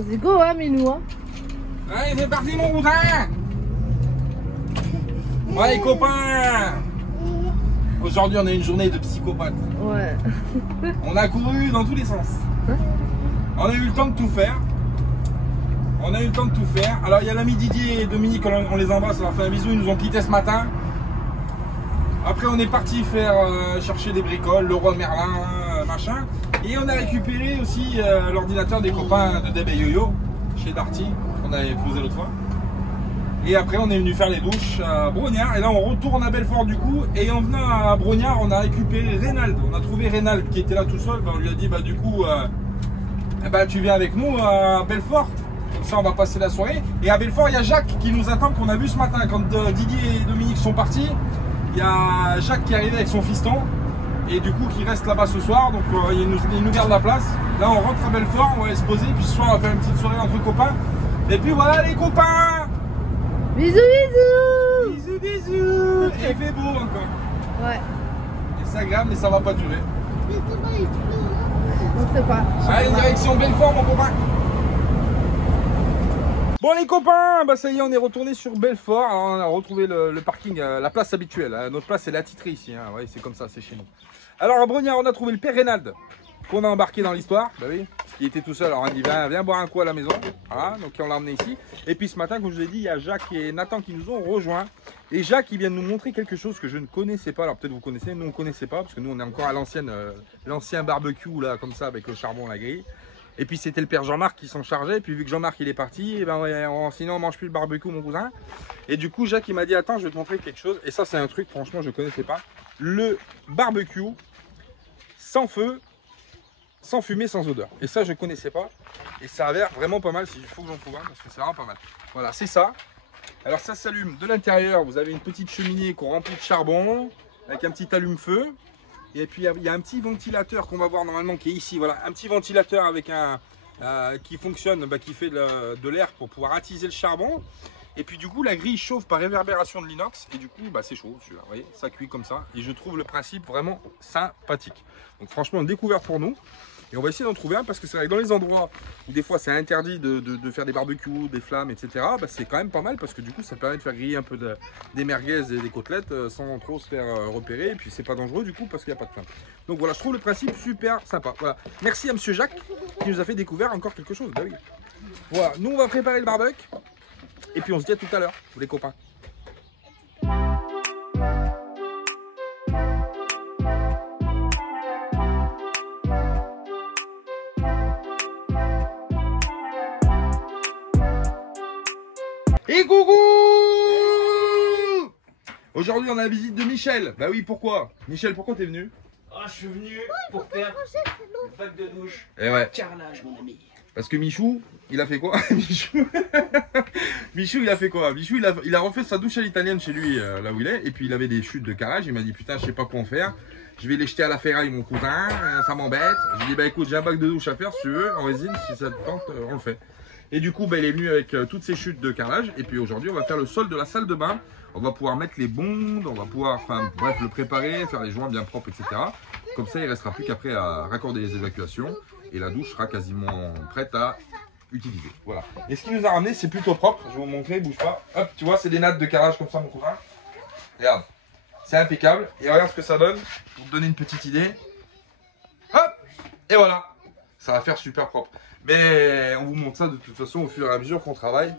Vas-y, go, hein, Minou. Hein. Allez, c'est parti, mon cousin. Ouais, les copains. Aujourd'hui, on a une journée de psychopathe. Ouais. On a couru dans tous les sens. On a eu le temps de tout faire. Alors, il y a l'ami Didier et Dominique, on les embrasse, on leur fait un bisou. Ils nous ont quittés ce matin. Après, on est parti faire chercher des bricoles, le roi Merlin, machin. Et on a récupéré aussi l'ordinateur des copains de Deb et Yo-Yo chez Darty, qu'on avait posé l'autre fois. Et après, on est venu faire les douches à Brognard. Et là, on retourne à Belfort du coup. Et en venant à Brognard, on a récupéré Reynald. On a trouvé Reynald qui était là tout seul. Ben, on lui a dit, bah, du coup, tu viens avec nous à Belfort. Comme ça, on va passer la soirée. Et à Belfort, il y a Jacques qui nous attend, qu'on a vu ce matin. Quand Didier et Dominique sont partis, il y a Jacques qui est arrivé avec son fiston. Et du coup, qui reste là-bas ce soir. Donc, il nous garde la place. Là, on rentre à Belfort. On va aller se poser. Puis ce soir, on va faire une petite soirée entre copains. Et puis voilà, les copains! Bisous, bisous. Bisous, bisous. Et il fait beau encore. Ouais. Et c'est agréable, mais ça va pas durer. On sait pas. Allez, direction Belfort, mon copain. Bon, les copains, bah ça y est, on est retourné sur Belfort. Alors, on a retrouvé le parking, la place habituelle. Notre place, c'est l'attitrée ici. Hein. Ouais, c'est comme ça, c'est chez nous. Alors, à Brognard, on a trouvé le père Reynald, qu'on a embarqué dans l'histoire. Bah oui, il était tout seul. Alors, on a dit, viens boire un coup à la maison. Voilà, donc on l'a emmené ici. Et puis ce matin, comme je vous ai dit, il y a Jacques et Nathan qui nous ont rejoints. Et Jacques, il vient de nous montrer quelque chose que je ne connaissais pas. Alors, peut-être vous connaissez, nous on ne connaissait pas, parce que nous on est encore à l'ancienne, l'ancien barbecue, là, comme ça, avec le charbon, la grille. Et puis c'était le père Jean-Marc qui s'en chargeait. Et puis vu que Jean-Marc il est parti, et ben, sinon on mange plus le barbecue, mon cousin. Et du coup, Jacques il m'a dit, attends, je vais te montrer quelque chose. Et ça, c'est un truc, franchement, je ne connaissais pas. Le barbecue sans feu, sans fumée, sans odeur. Et ça, je ne connaissais pas. Et ça a l'air vraiment pas mal. Il faut que j'en trouve un parce que c'est vraiment pas mal. Voilà, c'est ça. Alors ça s'allume de l'intérieur. Vous avez une petite cheminée qu'on remplit de charbon avec un petit allume-feu. Et puis il y a un petit ventilateur qu'on va voir normalement qui est ici. Voilà, un petit ventilateur avec un qui fonctionne, qui fait de l'air pour pouvoir attiser le charbon. Et puis du coup, la grille chauffe par réverbération de l'inox. Et du coup, c'est chaud. Vous voyez, ça cuit comme ça. Et je trouve le principe vraiment sympathique. Donc franchement, découvert pour nous. Et on va essayer d'en trouver un parce que c'est vrai que dans les endroits où des fois c'est interdit de faire des barbecues, des flammes, etc. C'est quand même pas mal parce que du coup ça permet de faire griller un peu des merguez et des côtelettes sans trop se faire repérer. Et puis c'est pas dangereux du coup parce qu'il n'y a pas de flamme. Donc voilà, je trouve le principe super sympa. Voilà. Merci à monsieur Jacques qui nous a fait découvrir encore quelque chose. Bah oui. Voilà, nous on va préparer le barbecue. Et puis on se dit à tout à l'heure, les copains. Et coucou! Aujourd'hui, on a la visite de Michel. Bah oui, pourquoi? Michel, pourquoi t'es venu? Oh, je suis venu pour faire le bac de douche. Eh ouais. Carrelage, mon ami. Parce que Michou, il a fait quoi? Michou, il a fait quoi? Michou, il a refait sa douche à l'italienne chez lui, là où il est. Et puis, il avait des chutes de carrelage. Il m'a dit, putain, je sais pas quoi en faire. Je vais les jeter à la ferraille, mon cousin. Ça m'embête. J'ai dit, bah écoute, j'ai un bac de douche à faire, si tu veux, en résine. Si ça te tente, on le fait. Et du coup, il est venu avec toutes ces chutes de carrelage. Et puis aujourd'hui, on va faire le sol de la salle de bain. On va pouvoir mettre les bondes, on va pouvoir, bref, le préparer, faire les joints bien propres, etc. Comme ça, il ne restera plus qu'après à raccorder les évacuations. Et la douche sera quasiment prête à utiliser. Voilà. Et ce qu'il nous a ramené, c'est plutôt propre. Je vais vous montrer, bouge pas. Hop, tu vois, c'est des nattes de carrelage comme ça, mon copain. Regarde, c'est impeccable. Et regarde ce que ça donne, pour te donner une petite idée. Hop, et voilà. Ça va faire super propre. Mais on vous montre ça de toute façon au fur et à mesure qu'on travaille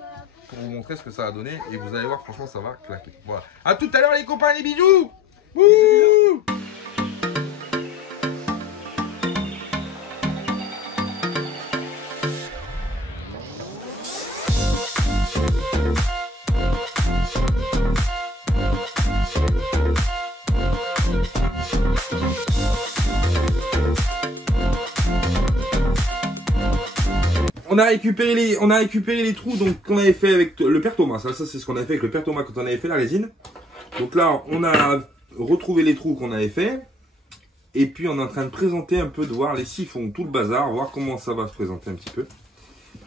pour vous montrer ce que ça va donner et vous allez voir, franchement, ça va claquer. Voilà. À tout à l'heure, les copains, les bisous. Wouh. On a récupéré les trous donc qu'on avait fait avec le père Thomas. Ça c'est ce qu'on avait fait avec le père Thomas quand on avait fait la résine. Donc là, on a retrouvé les trous qu'on avait fait. Et puis on est en train de présenter un peu, de voir les siphons, tout le bazar, voir comment ça va se présenter un petit peu.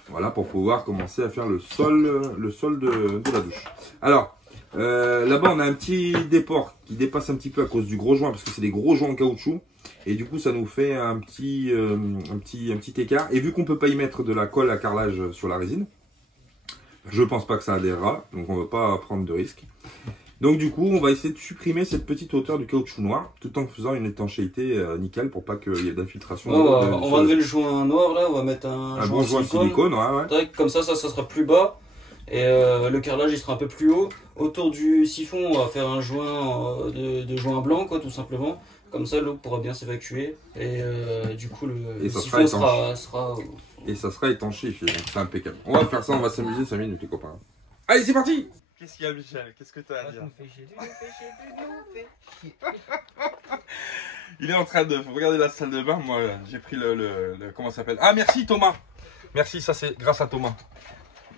Voilà, pour pouvoir commencer à faire le sol de la douche. Alors, là-bas on a un petit déport qui dépasse un petit peu à cause du gros joint, parce que c'est des gros joints en caoutchouc. Et du coup, ça nous fait un petit écart. Et vu qu'on peut pas y mettre de la colle à carrelage sur la résine, je pense pas que ça adhérera, donc on ne va pas prendre de risque. Donc du coup, on va essayer de supprimer cette petite hauteur du caoutchouc noir, tout en faisant une étanchéité nickel pour pas qu'il y ait d'infiltration. On va enlever le joint noir là, on va mettre un bon joint silicone. Ouais. Comme ça sera plus bas. Et le carrelage il sera un peu plus haut. Autour du siphon, on va faire un joint de joint blanc, quoi, tout simplement. Comme ça, l'eau pourra bien s'évacuer. Et du coup, le siphon sera... Et ça sera étanchéifié, donc c'est impeccable. On va faire ça, on va s'amuser 5 minutes, les copains. Allez, c'est parti! Qu'est-ce qu'il y a, Michel? Qu'est-ce que tu as à dire? Il est en train de regarder la salle de bain. Moi, j'ai pris comment ça s'appelle? Ah, merci Thomas! Merci, ça c'est grâce à Thomas.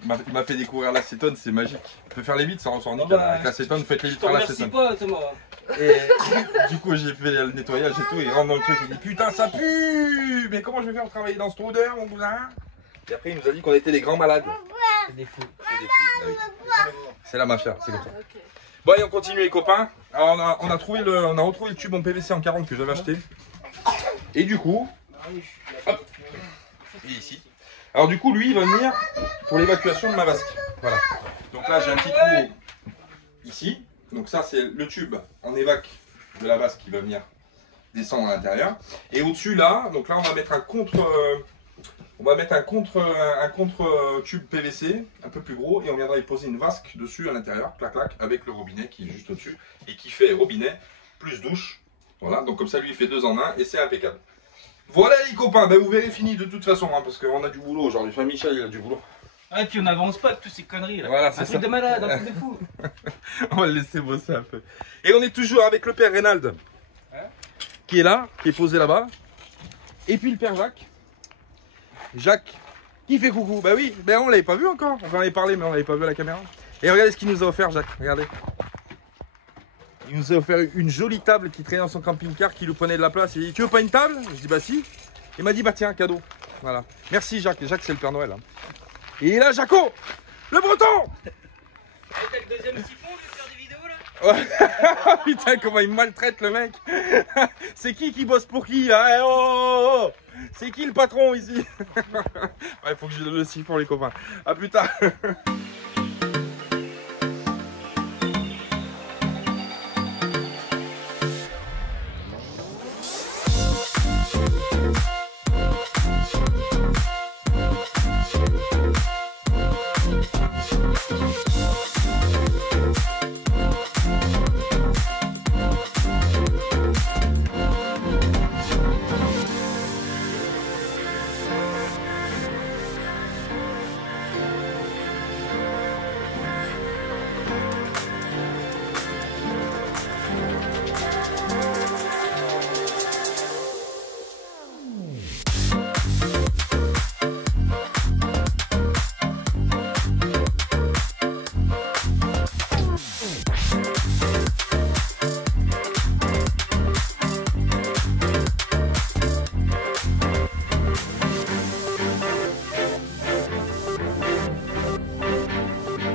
Il m'a fait découvrir l'acétone, c'est magique. On peut faire les vitres, ça ressort nickel. Avec l'acétone, faites les vitres à l'acétone. Merci pas, Thomas. Et du coup, j'ai fait le nettoyage et tout. Il rentre dans le truc, il dit putain, ça pue! Mais comment je vais faire pour travailler dans cette odeur, mon cousin? Et après, il nous a dit qu'on était des grands malades. C'est des fous. C'est la mafia, c'est comme ça. Bon, allez, on continue, les copains. Alors, on a retrouvé le tube en PVC en 40 que j'avais acheté. Et du coup, hop, et ici. Alors, du coup, lui, il va venir pour l'évacuation de ma vasque. Voilà. Donc là, j'ai un petit trou ici. Donc, ça, c'est le tube en évac de la vasque qui va venir descendre à l'intérieur. Et au-dessus, là, donc là, on va mettre un contre. On va mettre un contre tube PVC un peu plus gros et on viendra y poser une vasque dessus à l'intérieur, clac clac, avec le robinet qui est juste au-dessus et qui fait robinet plus douche. Voilà, donc comme ça lui il fait 2 en 1 et c'est impeccable. Voilà les copains, ben vous verrez fini de toute façon hein, parce qu'on a du boulot aujourd'hui. Enfin Michel il a du boulot. Ah et puis on n'avance pas avec toutes ces conneries là. Voilà, un truc de malade, un truc de fou. On va le laisser bosser un peu. Et on est toujours avec le père Reynald qui est là, qui est posé là-bas. Et puis le père Jacques, qui fait coucou. Bah oui, ben on l'avait pas vu encore. On en avait parlé, mais on l'avait pas vu à la caméra. Et regardez ce qu'il nous a offert, Jacques. Regardez. Il nous a offert une jolie table qui traînait dans son camping-car, qui lui prenait de la place. Il dit, tu veux pas une table? Je dis, bah si. Il m'a dit, bah tiens, cadeau. Voilà. Merci Jacques. Jacques, c'est le Père Noël. Hein. Et là, Jaco, le breton. T'as le deuxième siphon, tu veux faire des vidéos là? Ouais. Putain, comment il maltraite le mec. C'est qui bosse pour qui là? Oh. C'est qui le patron ici? Il faut que je le siphon les copains. A plus tard.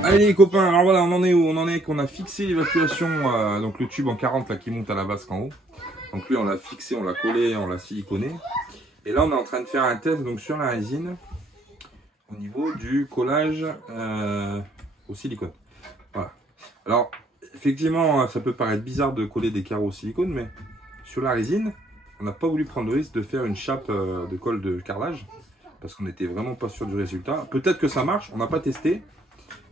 Allez les copains, alors voilà, on en est où? On en est qu'on a fixé l'évacuation, donc le tube en 40 là qui monte à la vasque en haut. Donc lui on l'a fixé, on l'a collé, on l'a siliconé. Et là on est en train de faire un test donc sur la résine au niveau du collage au silicone. Voilà. Alors effectivement ça peut paraître bizarre de coller des carreaux au silicone, mais sur la résine on n'a pas voulu prendre le risque de faire une chape de colle de carrelage parce qu'on n'était vraiment pas sûr du résultat. Peut-être que ça marche, on n'a pas testé.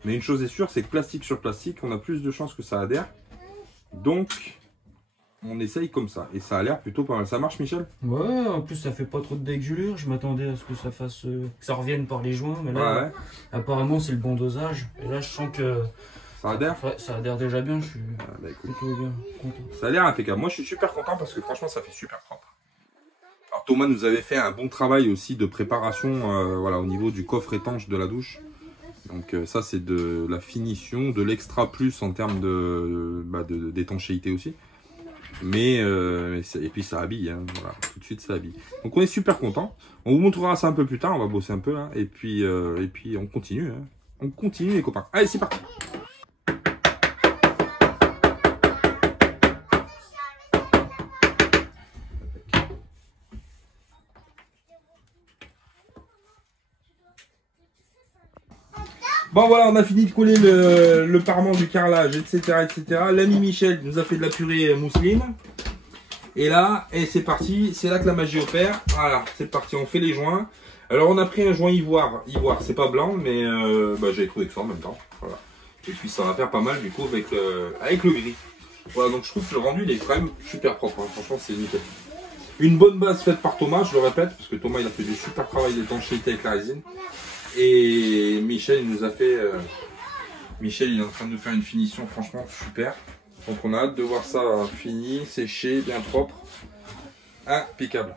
Mais une chose est sûre, c'est que plastique sur plastique, on a plus de chances que ça adhère. Donc, on essaye comme ça. Et ça a l'air plutôt pas mal. Ça marche, Michel? Ouais, en plus ça fait pas trop de déggelure. Je m'attendais à ce que ça fasse, que ça revienne par les joints. Mais là, ouais. Apparemment, c'est le bon dosage. Et là, je sens que ça adhère. Ouais, ça adhère déjà bien. Je suis plutôt bien content. Ça a l'air impeccable. Moi, je suis super content parce que franchement, ça fait super propre. Alors, Thomas nous avait fait un bon travail aussi de préparation voilà, au niveau du coffre étanche de la douche. Donc ça c'est de la finition, de l'extra plus en termes d'étanchéité aussi. Mais et puis ça habille, hein, voilà, tout de suite ça habille. Donc on est super content. On vous montrera ça un peu plus tard, on va bosser un peu là. Et puis on continue, hein. On continue les copains. Allez c'est parti. Bon voilà, on a fini de coller le parement du carrelage, etc. etc. L'ami Michel nous a fait de la purée mousseline. Et là, et c'est parti, c'est là que la magie opère. Voilà, c'est parti, on fait les joints. Alors on a pris un joint ivoire, c'est pas blanc, mais j'avais trouvé que ça en même temps. Voilà. Et puis ça va faire pas mal du coup avec le gris. Voilà, donc je trouve que le rendu il est quand même super propre, hein. Franchement c'est nickel. Une bonne base faite par Thomas, je le répète, parce que Thomas il a fait du super travail d'étanchéité avec la résine. Et Michel il nous a fait... Michel il est en train de nous faire une finition franchement super. Donc on a hâte de voir ça fini, séché, bien propre. Impeccable.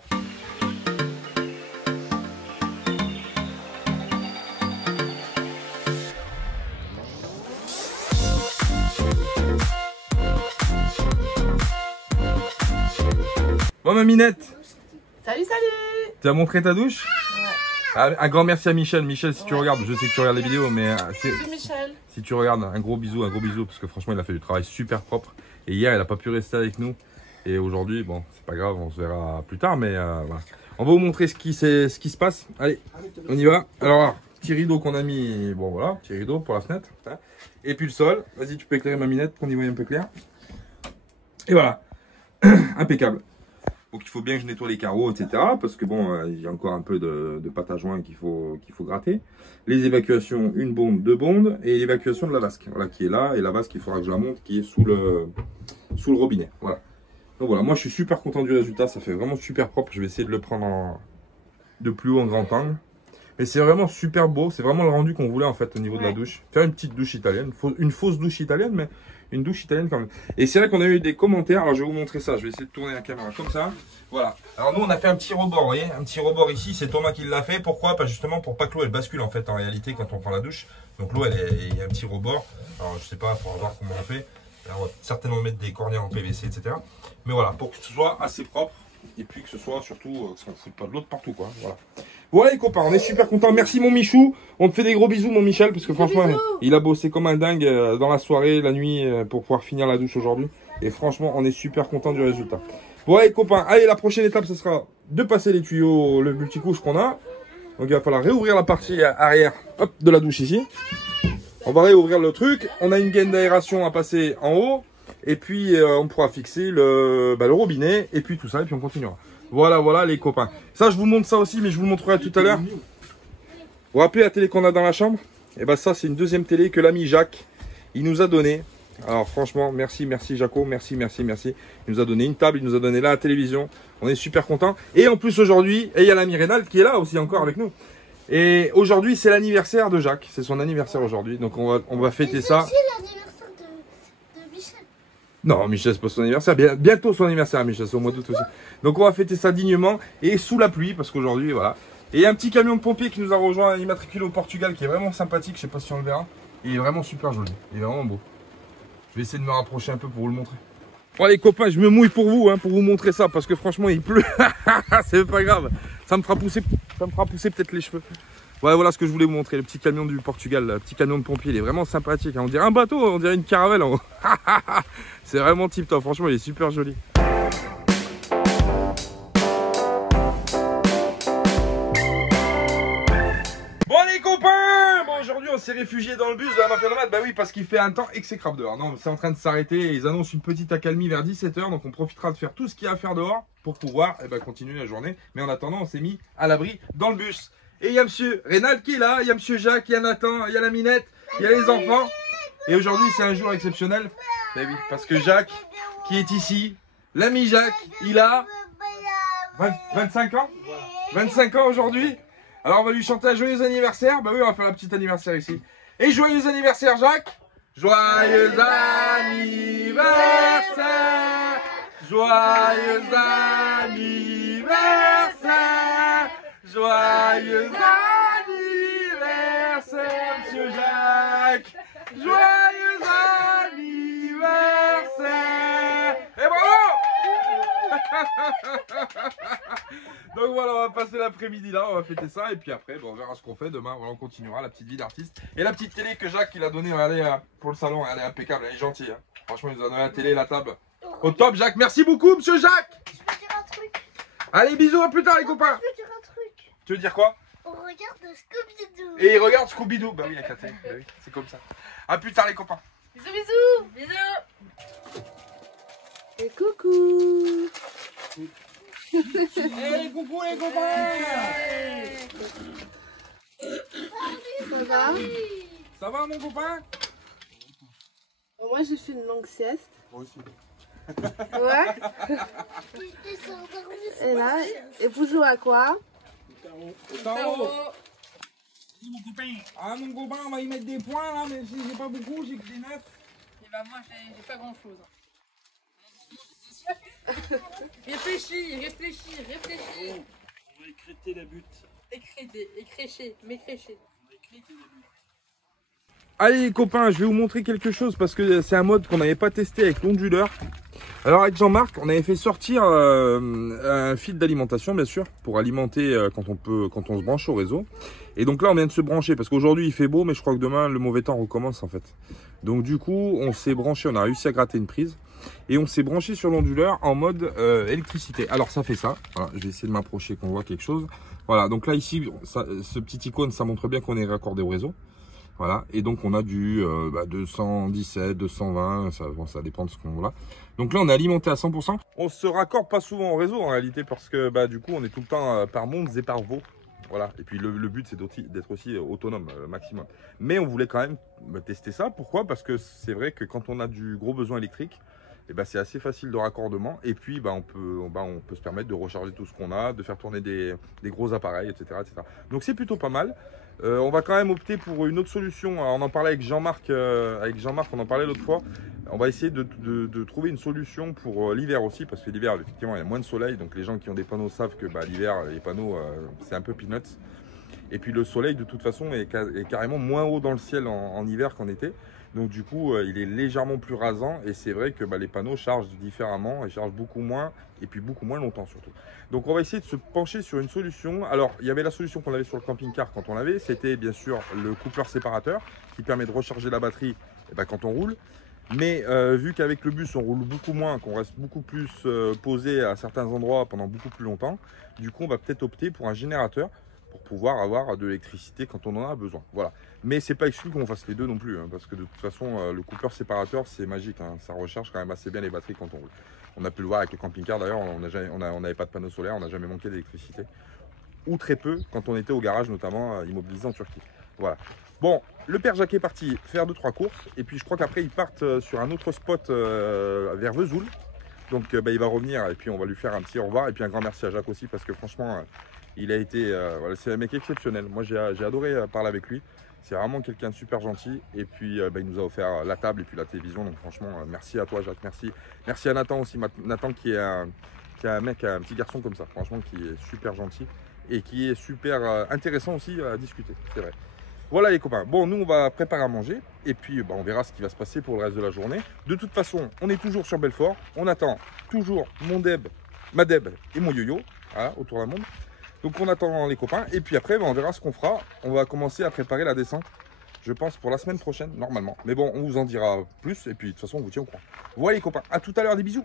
Bon ma Minette, Salut, salut. tu as montré ta douche? Ouais. Un grand merci à Michel. Michel, si tu regardes, je sais que tu regardes les vidéos, mais Salut Michel. si tu regardes, un gros bisou, parce que franchement, il a fait du travail super propre. Et hier, il n'a pas pu rester avec nous. Et aujourd'hui, bon, c'est pas grave, on se verra plus tard, mais voilà. On va vous montrer ce qui se passe. Allez, on y va. Alors, petit rideau qu'on a mis, bon voilà, petit rideau pour la fenêtre. Et puis le sol. Vas-y, tu peux éclairer ma Minette, qu'on y voit un peu clair. Et voilà, impeccable. Donc il faut bien que je nettoie les carreaux, etc. Parce que bon, il y a encore un peu de pâte à joint qu'il faut gratter. Les évacuations, une bonde, deux bondes. Et l'évacuation de la vasque, voilà, qui est là. Et la vasque, il faudra que je la monte, qui est sous le robinet. Voilà. Donc voilà, moi je suis super content du résultat. Ça fait vraiment super propre. Je vais essayer de le prendre de plus haut en grand angle. Mais c'est vraiment super beau. C'est vraiment le rendu qu'on voulait en fait au niveau de la douche. Faire une petite douche italienne. Une fausse douche italienne, mais... une douche italienne quand même. Et c'est vrai qu'on a eu des commentaires. Alors je vais vous montrer ça. Je vais essayer de tourner la caméra comme ça. Voilà. Alors nous on a fait un petit rebord. Vous voyez, un petit rebord ici. C'est Thomas qui l'a fait. Pourquoi? Pas justement pour pas que l'eau elle bascule en fait en réalité quand on prend la douche. Donc l'eau il y a un petit rebord. Alors je sais pas, il faudra voir comment on fait. Alors, on va certainement mettre des cornières en PVC, etc. Mais voilà, pour que ce soit assez propre. Et puis que ce soit surtout que ça ne foute pas de l'eau de partout quoi. Voilà. Voilà les copains, on est super contents. Merci mon Michou. On te fait des gros bisous mon Michel. Parce que franchement, il a bossé comme un dingue dans la soirée, la nuit, pour pouvoir finir la douche aujourd'hui. Et franchement, on est super contents du résultat. Voilà les copains, allez, la prochaine étape, ce sera de passer les tuyaux, le multicouche qu'on a. Donc il va falloir réouvrir la partie arrière hop, de la douche ici. On va réouvrir le truc. On a une gaine d'aération à passer en haut. Et puis on pourra fixer le robinet. Et puis tout ça, et puis on continuera. Voilà, voilà les copains. Ça, je vous montre ça aussi, mais je vous le montrerai tout à l'heure. Vous vous rappelez la télé qu'on a dans la chambre? Et ben ça, c'est une deuxième télé que l'ami Jacques, il nous a donné. Alors franchement, merci Jaco, merci. Il nous a donné une table, il nous a donné la télévision. On est super contents. Et en plus aujourd'hui, il y a l'ami Rénal qui est là aussi encore avec nous. Et aujourd'hui, c'est l'anniversaire de Jacques. C'est son anniversaire aujourd'hui. Donc on va fêter ça. C'est l'anniversaire de Michel. Non, Michel, c'est pas son anniversaire. Bientôt son anniversaire, Michel, c'est au mois d'août aussi. Donc on va fêter ça dignement et sous la pluie, parce qu'aujourd'hui, voilà. Et il y a un petit camion de pompiers qui nous a rejoint, immatriculé au Portugal, qui est vraiment sympathique. Je sais pas si on le verra. Il est vraiment super joli. Il est vraiment beau. Je vais essayer de me rapprocher un peu pour vous le montrer. Bon les copains, je me mouille pour vous, hein, pour vous montrer ça, parce que franchement, il pleut. C'est pas grave. Ça me fera pousser peut-être les cheveux. Ouais, voilà ce que je voulais vous montrer, le petit camion du Portugal, le petit camion de pompier, il est vraiment sympathique. Hein. On dirait un bateau, on dirait une caravelle. C'est vraiment tip top, franchement, il est super joli. Bon les copains, bon aujourd'hui on s'est réfugié dans le bus de la Mafia Nomade. Bah oui, parce qu'il fait un temps exécrable dehors. Non, c'est en train de s'arrêter. Ils annoncent une petite accalmie vers 17 h, donc on profitera de faire tout ce qu'il y a à faire dehors pour pouvoir continuer la journée. Mais en attendant, on s'est mis à l'abri dans le bus. Et il y a monsieur Rénal qui est là, il y a monsieur Jacques, il y a Nathan, il y a la Minette, il y a les enfants. Et aujourd'hui c'est un jour exceptionnel. Ben oui, parce que Jacques, qui est ici, l'ami Jacques, il a 25 ans. 25 ans aujourd'hui. Alors on va lui chanter un joyeux anniversaire. Bah oui, on va faire un petit anniversaire ici. Et joyeux anniversaire Jacques. Joyeux anniversaire. Joyeux anniversaire. Joyeux anniversaire, monsieur Jacques. Joyeux anniversaire. Et bravo. Donc voilà, on va passer l'après-midi là, on va fêter ça. Et puis après, bon, on verra ce qu'on fait demain. Voilà, on continuera la petite vie d'artiste. Et la petite télé que Jacques il a donnée, regardez, pour le salon, elle est impeccable, elle est gentille. Hein. Franchement, il nous a donné la télé, la table. Au top, Jacques. Merci beaucoup, monsieur Jacques. Je peux dire un truc. Allez, bisous, à plus tard les copains. Je peux dire un truc. Tu veux dire quoi? On regarde Scooby-Doo. Et il regarde Scooby-Doo. Bah oui, la Catherine. Bah oui, c'est comme ça. A plus tard les copains. Bisous, bisous. Bisous. Et coucou. Hey, coucou les copains. Ça va? Ça va mon copain? Moi j'ai fait une longue sieste. Moi aussi. Ouais. Ils sont endormis. Et là, et vous jouez à quoi? Tao. Mon copain. Ah mon copain, on va y mettre des points là, mais j'ai pas beaucoup, j'ai que des 9. Et bah moi j'ai pas grand chose. Réfléchis, réfléchis, réfléchis. On va écréter la butte. Écréter, écrécher, m'écrécher. On va écréter la butte. Allez les copains, je vais vous montrer quelque chose parce que c'est un mode qu'on n'avait pas testé avec l'onduleur. Alors avec Jean-Marc, on avait fait sortir un fil d'alimentation bien sûr pour alimenter quand on se branche au réseau. Et donc là on vient de se brancher parce qu'aujourd'hui il fait beau mais je crois que demain le mauvais temps recommence en fait. Donc du coup on s'est branché, on a réussi à gratter une prise et on s'est branché sur l'onduleur en mode électricité. Alors ça fait ça, voilà, je vais essayer de m'approcher qu'on voit quelque chose. Voilà, donc là ici, ce petit icône ça montre bien qu'on est raccordé au réseau. Voilà, et donc on a du 217, 220, ça dépend de ce qu'on a. Donc là on est alimenté à 100%. On se raccorde pas souvent au réseau en réalité parce que du coup on est tout le temps par mondes et par veaux. Voilà, et puis le but c'est d'être aussi autonome maximum. Mais on voulait quand même tester ça. Pourquoi? Parce que c'est vrai que quand on a du gros besoin électrique, c'est assez facile de raccordement. Et puis on peut se permettre de recharger tout ce qu'on a, de faire tourner des gros appareils, etc. etc. Donc c'est plutôt pas mal. On va quand même opter pour une autre solution. Alors, on en parlait avec Jean-Marc, on en parlait l'autre fois. On va essayer de trouver une solution pour l'hiver aussi, parce que l'hiver, effectivement, il y a moins de soleil. Donc les gens qui ont des panneaux savent que l'hiver, les panneaux, c'est un peu peanuts. Et puis le soleil, de toute façon, est carrément moins haut dans le ciel en hiver qu'en été. Donc du coup, il est légèrement plus rasant. Et c'est vrai que les panneaux chargent différemment et chargent beaucoup moins, et puis beaucoup moins longtemps surtout. Donc on va essayer de se pencher sur une solution. Alors il y avait la solution qu'on avait sur le camping-car quand on l'avait, c'était bien sûr le coupleur séparateur qui permet de recharger la batterie quand on roule. Mais vu qu'avec le bus on roule beaucoup moins, qu'on reste beaucoup plus posé à certains endroits pendant beaucoup plus longtemps, du coup on va peut-être opter pour un générateur pour pouvoir avoir de l'électricité quand on en a besoin. Voilà. Mais c'est pas exclu qu'on fasse les deux non plus, parce que de toute façon le coupleur séparateur c'est magique, ça recharge quand même assez bien les batteries quand on roule. On a pu le voir avec le camping-car d'ailleurs, on n'avait pas de panneaux solaires, on n'a jamais manqué d'électricité. Ou très peu quand on était au garage, notamment immobilisé en Turquie. Voilà. Bon, le père Jacques est parti faire 2-3 courses. Et puis je crois qu'après ils partent sur un autre spot vers Vesoul. Donc il va revenir et puis on va lui faire un petit au revoir. Et puis un grand merci à Jacques aussi parce que franchement, il a été, c'est un mec exceptionnel. Moi j'ai adoré parler avec lui. C'est vraiment quelqu'un de super gentil. Et puis il nous a offert la table et puis la télévision. Donc franchement, merci à toi Jacques, merci. Merci à Nathan aussi. Nathan qui est un petit garçon comme ça, franchement, qui est super gentil. Et qui est super intéressant aussi à discuter, c'est vrai. Voilà les copains, bon nous on va préparer à manger et puis on verra ce qui va se passer pour le reste de la journée. De toute façon, on est toujours sur Belfort, on attend toujours ma Deb et mon yo-yo, voilà, autour d'un monde. Donc on attend les copains et puis après on verra ce qu'on fera. On va commencer à préparer la descente, je pense pour la semaine prochaine normalement. Mais bon, on vous en dira plus et puis de toute façon on vous tient au courant. Voilà les copains, à tout à l'heure, des bisous.